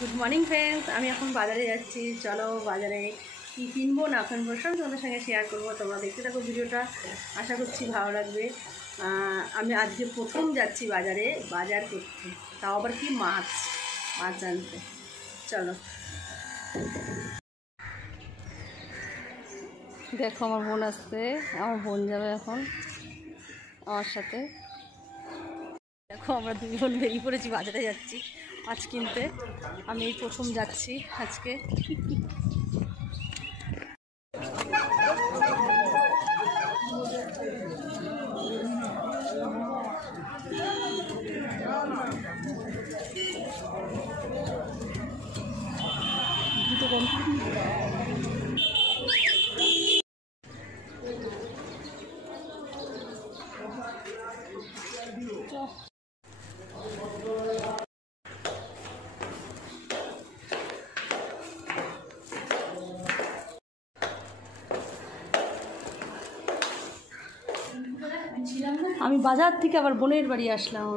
Good morning friends, আমি এখন বাজারে যাচ্ছি। চলো বাজারে কি কিনবো না কিনবো সব তোমাদের সঙ্গে শেয়ার করবো। তোমরা দেখতে থাকো ভিডিওটা, আশা করছি ভালো লাগবে। আমি আজকে প্রথম যাচ্ছি বাজারে বাজার করতে, তাও আবার কি মাছ আনতে। চলো দেখো, আমার বোন আসছে, আমার বোন যাবে এখন আমার সাথে। দেখো আমরা দুই বোন বেরিয়ে পড়েছি, বাজারে যাচ্ছি মাছ কিনতে। আমি এই প্রথম যাচ্ছি আজকে। আমি বাজার থেকে আবার বোনের বাড়ি আসলাম।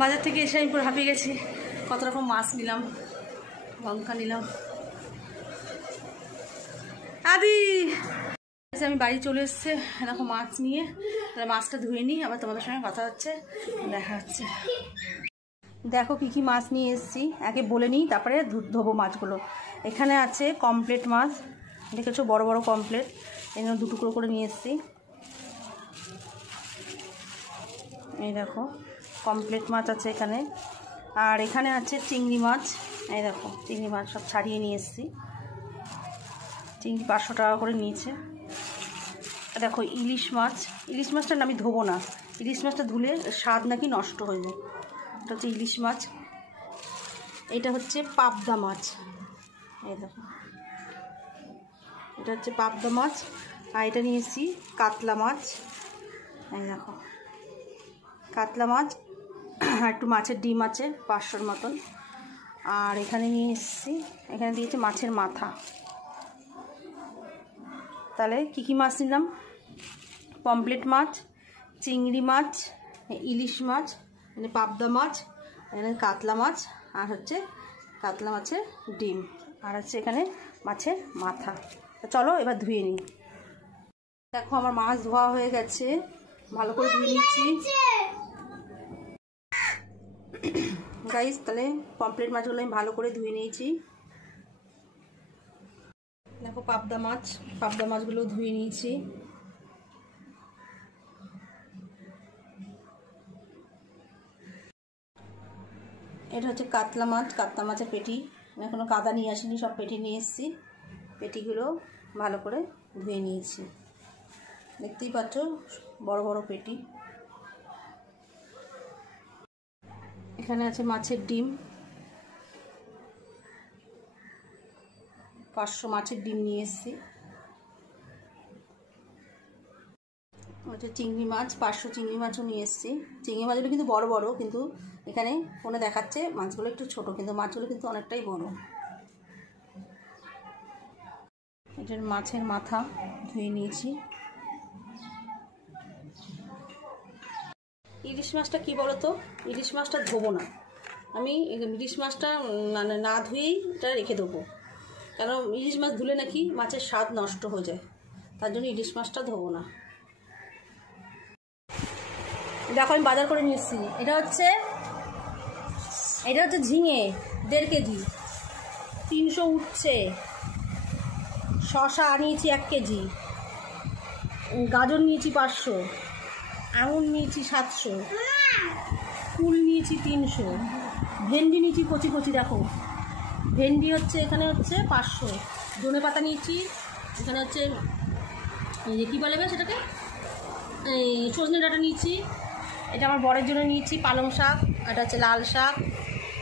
বাজার থেকে এসে আমি পুরো হাঁপিয়ে গেছি। কত রকম মাছ নিলাম, লঙ্কা নিলাম। আদি আমি বাড়ি চলে এসছে, এরকম মাছ নিয়ে। তাহলে মাছটা ধুয়ে নিই, আবার তোমাদের সঙ্গে কথা হচ্ছে, দেখা হচ্ছে। দেখো কী কী মাছ নিয়ে এসেছি, আগে বলে নিই তারপরে ধোবো মাছগুলো। এখানে আছে কমপ্লেট মাছ, দেখেছো বড় বড় কমপ্লেট, এগুলো 2 টুকরো করে নিয়ে এসেছি। এই দেখো কমপ্লেট মাছ আছে এখানে। আর এখানে আছে চিংড়ি মাছ, এই দেখো চিংড়ি মাছ সব ছাড়িয়ে নিয়ে এসেছি। চিংড়ি 500 টাকা করে নিয়েছে। দেখো ইলিশ মাছ, ইলিশ মাছটা আমি ধোবো না, ইলিশ মাছটা ধুলে স্বাদ নাকি নষ্ট হয়ে যায়। এটা হচ্ছে ইলিশ মাছ। এটা হচ্ছে পাবদা মাছ, এই দেখো এটা হচ্ছে পাবদা মাছ। আর এটা নিয়েছি কাতলা মাছ, এই দেখো কাতলা মাছ। আর একটু মাছের ডিম আছে 500-র মতন। আর এখানে নিয়ে এসেছি, এখানে দিয়েছে মাছের মাথা। তাহলে কী কী মাছ নিলাম? পমপ্লেট মাছ, চিংড়ি মাছ, ইলিশ মাছ, মানে পাবদা মাছ, এখানে কাতলা মাছ, আর হচ্ছে কাতলা মাছের ডিম, আর হচ্ছে এখানে মাছের মাথা। চলো এবার ধুয়ে নিই। দেখো আমার মাছ ধোয়া হয়ে গেছে, ভালো করে ধুয়ে নিচ্ছি গাইস। তাহলে পমপ্লেট মাছগুলো আমি ভালো করে ধুয়ে নিয়েছি। দেখো পাবদা মাছগুলো ধুয়ে নিয়েছি। এটা হচ্ছে কাতলা মাছের পেটি। আমি এখনো কাদা নিয়ে আসিনি, সব পেটি নিয়ে এসেছি। পেটিগুলো ভালো করে ধুয়ে নিয়েছি, দেখতেই পাচ্ছ বড় বড় পেটি। এখানে আছে মাছের ডিম, 500 মাছের ডিম নিয়ে এসেছি। ওটা চিংড়ি মাছ, 500 চিংড়ি মাছও নিয়ে এসেছি। চিংড়ি মাছগুলো কিন্তু বড় বড়, কিন্তু এখানে ফোনে দেখাচ্ছে মাছগুলো একটু ছোট, কিন্তু মাছগুলো কিন্তু অনেকটাই বড়। এটার মাছের মাথা ধুয়ে নিয়েছি। ইলিশ মাছটা কি বলো তো, ইলিশ মাছটা ধোবো না আমি। ইলিশ মাছটা না ধুয়েই এটা রেখে দেবো, কারণ ইলিশ মাছ ধুলে নাকি মাছের স্বাদ নষ্ট হয়ে যায়, তার জন্য ইলিশ মাছটা ধোবো না। দেখো আমি বাজার করে নিয়ে এসেছি। এটা হচ্ছে ঝিঙে 1.5 কেজি, 300 উঠছে। শসা নিয়েছি 1 কেজি, গাজর নিয়েছি 500, আঙুর নিয়েছি 700, ফুল নিয়েছি 300, ভেন্ডি নিয়েছি কচি কচি। দেখো ভেন্ডি হচ্ছে এখানে হচ্ছে 500, ধনে পাতা নিয়েছি এখানে হচ্ছে, এই যে কী বলে সেটাকে, এই সজনে ডাঁটা নিয়েছি। এটা আমার বরের জন্য নিয়েছি পালং শাক, এটা হচ্ছে লাল শাক,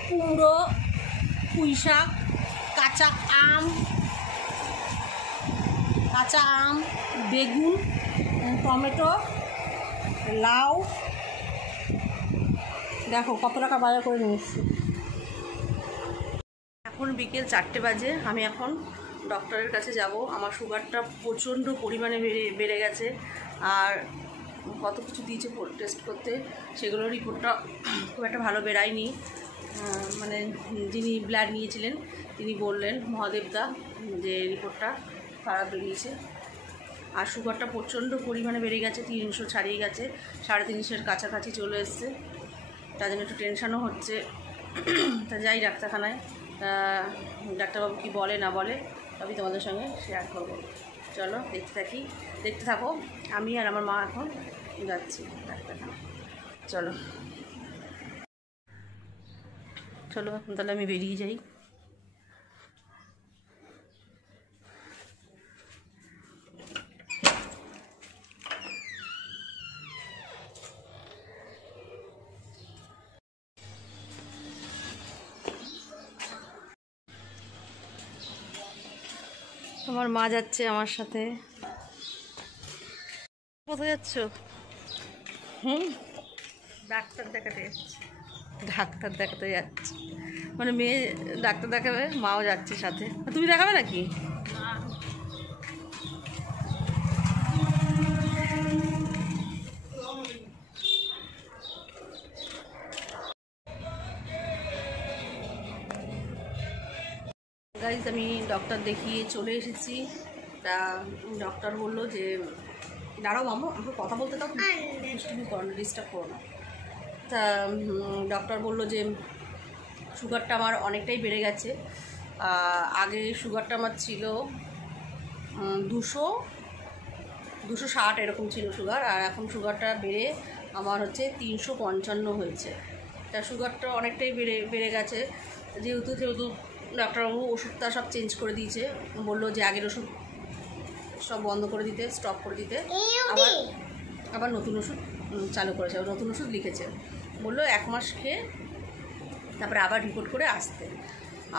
কুমড়ো, পুঁই শাক, কাঁচা আম, বেগুন, টমেটো, লাউ। দেখো কত টাকা বাজার করে নিয়ে এসেছি। এখন বিকেল 4টে বাজে। আমি এখন ডক্টরের কাছে যাব। আমার সুগারটা প্রচণ্ড পরিমাণে বেড়ে গেছে, আর কত কিছু দিয়েছে টেস্ট করতে, সেগুলোর রিপোর্টটা খুব একটা ভালো বেরায়নি। মানে যিনি ব্লাড নিয়েছিলেন তিনি বললেন, মহাদেবদা, যে রিপোর্টটা খারাপ বেরিয়েছে। আর সুগারটা প্রচণ্ড পরিমাণে বেড়ে গেছে, 300 ছাড়িয়ে গেছে, 350-এর কাছাকাছি চলে এসছে। তার জন্য একটু টেনশানও হচ্ছে। তা যাই ডাক্তারখানায়, ডাক্তারবাবু কী বলে না বলে তবেই তোমাদের সঙ্গে শেয়ার করবো। চলো দেখতে থাকো। আমি আর আমার মা এখন যাচ্ছি ডাক্তারখানা। চলো এখন তাহলে আমি বেরিয়ে যাই। আমার মা যাচ্ছে আমার সাথে। কোথায় যাচ্ছ? ডাক্তার দেখাতে যাচ্ছে। মানে মেয়ে ডাক্তার দেখাবে, মাও যাচ্ছে সাথে। তুমি দেখাবে নাকি? গাইজ, আমি ডক্টর দেখিয়ে চলে এসেছি। তা ডক্টর বললো যে, দাঁড়াও মামু, আমাকে কথা বলতে দাও, তুমি করো না, ডিস্টার্ব করো না। তা ডক্টর বললো যে সুগারটা আমার অনেকটাই বেড়ে গেছে। আগে সুগারটা আমার ছিল 260 এরকম ছিল সুগার, আর এখন সুগারটা বেড়ে আমার হচ্ছে 355 হয়েছে। তা সুগারটা অনেকটাই বেড়ে গেছে। যেহেতু ডাক্তারবাবু ওষুধটা সব চেঞ্জ করে দিয়েছে, বললো যে আগের ওষুধ সব বন্ধ করে দিতে, স্টপ করে দিতে, আবার নতুন ওষুধ চালু করেছে, নতুন ওষুধ লিখেছে। বললো 1 মাস খেয়ে তারপরে আবার রিপোর্ট করে আসতে।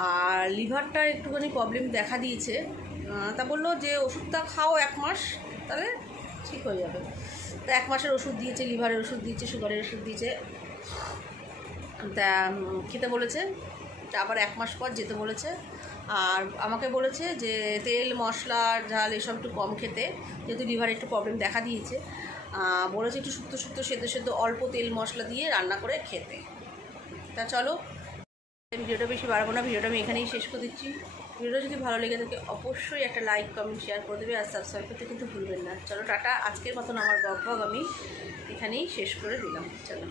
আর লিভারটা একটুখানি প্রবলেম দেখা দিয়েছে। তা বললো যে ওষুধটা খাও 1 মাস, তাহলে ঠিক হয়ে যাবে। তা 1 মাসের ওষুধ দিয়েছে, লিভারের ওষুধ দিয়েছে, সুগারের ওষুধ দিয়েছে। তা খেতে বলেছে, তা আবার 1 মাস পর যেতে বলেছে। আর আমাকে বলেছে যে তেল মশলা ঝাল এসব একটু কম খেতে, যেহেতু লিভারে একটু প্রবলেম দেখা দিয়েছে। বলেছে একটু শুক্তো সেদ্ধ অল্প তেল মশলা দিয়ে রান্না করে খেতে। তা চলো, ভিডিওটা বেশি বাড়াবো না, ভিডিওটা আমি এখানেই শেষ করে দিচ্ছি। ভিডিওটা যদি ভালো লেগে থাকে অবশ্যই একটা লাইক কমেন্ট শেয়ার করে দেবে, আর সাবস্ক্রাইব করতে কিন্তু ভুলবেন না। চলো টাটা, আজকের মতন আমার ব্লগ আমি এখানেই শেষ করে দিলাম। চলো।